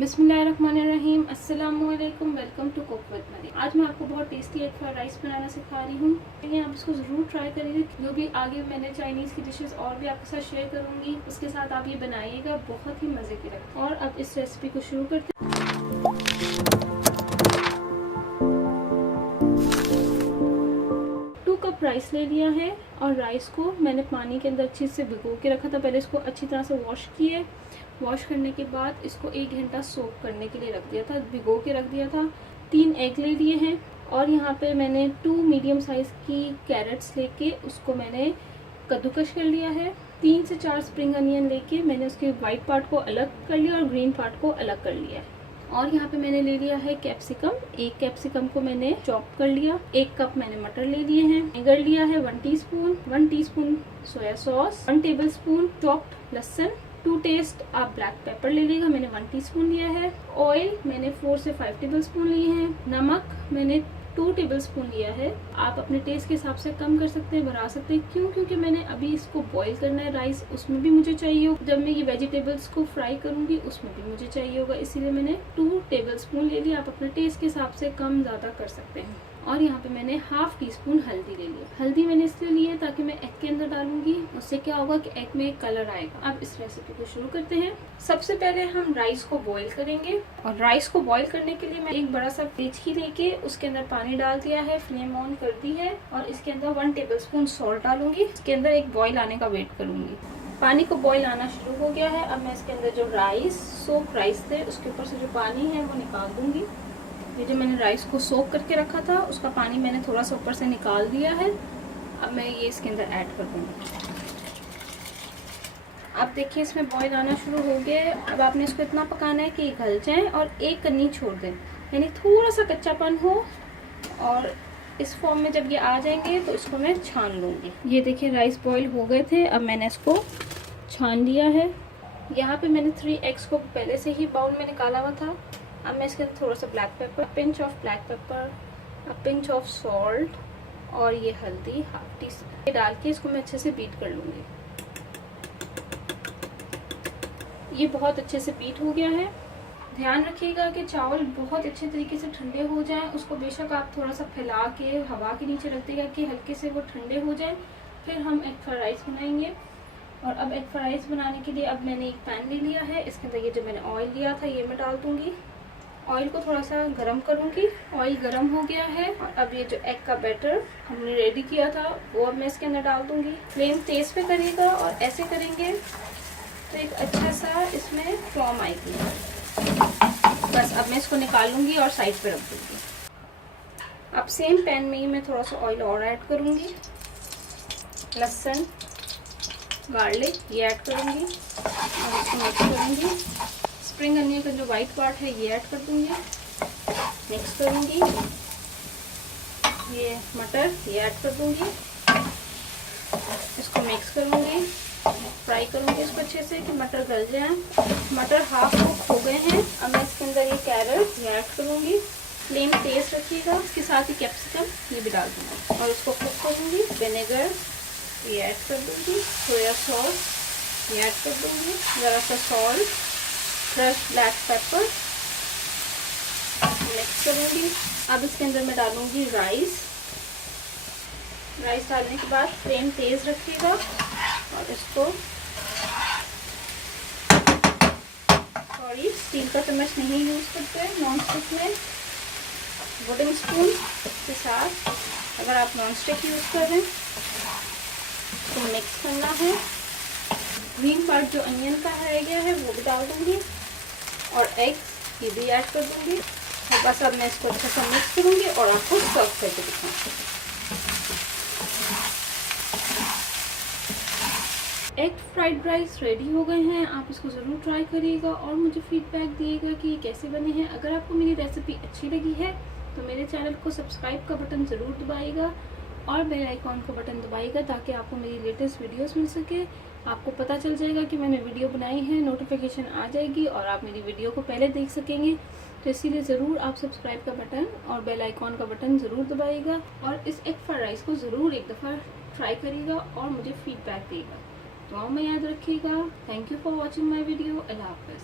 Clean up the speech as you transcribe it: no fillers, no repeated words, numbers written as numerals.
बिस्मिल्लाहिर्रहमानिर्रहीम, अस्सलामुअलैकुम, welcome to cook with मरी। आज मैं आपको बहुत टेस्टी एग फ्राइड राइस बनाना सिखा रही हूँ। आप इसको ज़रूर ट्राई करिए। जो भी आगे मैंने चाइनीज़ की डिशेस और भी आपके साथ शेयर करूँगी, उसके साथ आप ये बनाइएगा, बहुत ही मज़े की लगती है। और अब इस रेसिपी को शुरू करते हैं। 2 कप राइस ले लिया है और राइस को मैंने पानी के अंदर अच्छे से भिगो के रखा था। पहले इसको अच्छी तरह से वॉश किए। वॉश करने के बाद इसको 1 घंटा सोक करने के लिए रख दिया था, भिगो के रख दिया था। 3 एग ले लिए हैं और यहाँ पे मैंने 2 मीडियम साइज़ की कैरेट्स लेके उसको मैंने कद्दूकश कर लिया है। 3 से 4 स्प्रिंग अनियन लेके मैंने उसके वाइट पार्ट को अलग कर लिया और ग्रीन पार्ट को अलग कर लिया है। और यहाँ पे मैंने ले लिया है कैप्सिकम। 1 कैप्सिकम को मैंने चॉप कर लिया। 1 कप मैंने मटर ले लिए हैं। विनेगर लिया है 1 teaspoon, 1 teaspoon soya sauce, 1 tablespoon chopped लहसुन, 2 टेस्ट आप ब्लैक पेपर ले लीजिएगा, मैंने 1 टीस्पून लिया है। ऑयल मैंने 4 से 5 टेबलस्पून लिए हैं। नमक मैंने 2 टेबलस्पून लिया है। आप अपने टेस्ट के हिसाब से कम कर सकते हैं, बढ़ा सकते हैं। क्यों? क्योंकि मैंने अभी इसको बॉईल करना है राइस, उसमें भी मुझे चाहिए होगा। जब मैं ये वेजिटेबल्स को फ्राई करूंगी उसमें भी मुझे चाहिए होगा, इसीलिए मैंने 2 टेबलस्पून ले लिया। आप अपने टेस्ट के हिसाब से कम ज़्यादा कर सकते हैं। और यहाँ पे मैंने ½ टीस्पून हल्दी ले लिया। हल्दी मैंने इसलिए ली है ताकि मैं एग के अंदर डालूंगी, उससे क्या होगा कि एग में कलर आएगा। अब इस रेसिपी को शुरू करते हैं। सबसे पहले हम राइस को बॉईल करेंगे और राइस को बॉईल करने के लिए मैं एक बड़ा सा देचकी लेके उसके अंदर पानी डाल दिया है, फ्लेम ऑन कर दी है और इसके अंदर 1 टेबलस्पून सॉल्ट डालूंगी। इसके अंदर एक बॉईल आने का वेट करूंगी। पानी को बॉईल आना शुरू हो गया है। अब मैं इसके अंदर जो सोक राइस थे उसके ऊपर से जो पानी है वो निकाल दूंगी। ये जो मैंने राइस को सोक करके रखा था उसका पानी मैंने थोड़ा सा ऊपर से निकाल दिया है। अब मैं ये इसके अंदर ऐड कर दूंगी। अब देखिए इसमें बॉईल आना शुरू हो गया है। अब आपने इसको इतना पकाना है कि ये गल जाए और एक कन्नी छोड़ दें, यानी थोड़ा सा कच्चापन हो। और इस फॉर्म में जब ये आ जाएंगे तो इसको मैं छान लूँगी। ये देखिए राइस बॉईल हो गए थे, अब मैंने इसको छान लिया है। यहाँ पे मैंने 3 एग्स को पहले से ही बाउल में निकाला हुआ था। अब मैं इसके अंदर थोड़ा सा black pepper, pinch of black pepper, pinch of salt और ये हल्दी ½ टीस्पून डाल के इसको मैं अच्छे से बीट कर लूँगी। ये बहुत अच्छे से बीट हो गया है। ध्यान रखिएगा कि चावल बहुत अच्छे तरीके से ठंडे हो जाएं। उसको बेशक आप थोड़ा सा फैला के हवा के नीचे रख देगा कि हल्के से वो ठंडे हो जाएं। फिर हम एग फ्राइड राइस बनाएंगे। और अब एग फ्राइड राइस बनाने के लिए अब मैंने एक पैन ले लिया है। इसके अंदर ये जो मैंने ऑयल लिया था ये मैं डाल दूंगी। ऑयल को थोड़ा सा गरम करूंगी। ऑयल गरम हो गया है और अब ये जो एग का बैटर हमने रेडी किया था वो अब मैं इसके अंदर डाल दूंगी। फ्लेम तेज पे करिएगा और ऐसे करेंगे तो एक अच्छा सा इसमें फ्लॉम आएगी। बस अब मैं इसको निकाल लूंगी और साइड पे रख दूंगी। अब सेम पैन में ही मैं थोड़ा सा ऑयल और ऐड करूंगी। लहसुन, गार्लिक ये ऐड करूंगी और इसको मिक्स करूंगी। स्प्रिंग अनियन का जो वाइट पार्ट है ये ऐड कर दूंगी, मिक्स करूंगी। ये मटर ये ऐड कर दूंगी, इसको मिक्स करूंगी, फ्राई करूंगी इसको अच्छे से कि मटर गल जाए। मटर ½ कुक हो गए हैं। अब मैं इसके अंदर ये कैरेट ये ऐड करूंगी। फ्लेम तेज रखिएगा। इसके साथ ही कैप्सिकम ये भी डाल दूंगी और इसको कुक करूंगी। विनेगर ये ऐड कर दूंगी, सोया सॉस ये ऐड कर दूंगी, ज़रा सा salt, fresh black pepper mix करूंगी। अब इसके अंदर मैं डालूंगी राइस। राइस डालने के बाद फ्लेम तेज रखिएगा और इसको स्टील का चम्मच नहीं यूज़ करते, नॉन स्टिक में वुडन स्पून के साथ अगर आप नॉन स्टिक यूज़ कर रहे हैं तो मिक्स करना है। ग्रीन पार्ट जो अनियन का रह गया है वो भी डाल दूंगी और एग ये भी ऐड कर दूंगी। और बस अब मैं इसको अच्छे से मिक्स करूंगी और आपको सर्व करके दिखाऊंगी। एग फ्राइड राइस रेडी हो गए हैं। आप इसको ज़रूर ट्राई करिएगा और मुझे फीडबैक दिएगा कि ये कैसे बने हैं। अगर आपको मेरी रेसिपी अच्छी लगी है तो मेरे चैनल को सब्सक्राइब का बटन ज़रूर दबाइएगा और बेल आइकॉन का बटन दबाइएगा ताकि आपको मेरी लेटेस्ट वीडियोस मिल सके। आपको पता चल जाएगा कि मैंने वीडियो बनाई है, नोटिफिकेशन आ जाएगी और आप मेरी वीडियो को पहले देख सकेंगे। तो इसीलिए ज़रूर आप सब्सक्राइब का बटन और बेल आइकॉन का बटन ज़रूर दबाइएगा और इस एग फ्राइड राइस को ज़रूर एक दफ़ा ट्राई करिएगा और मुझे फीडबैक देगा। दुआओं में याद रखिएगा। Thank you for watching my video. अल्लाह हाफ़िज़।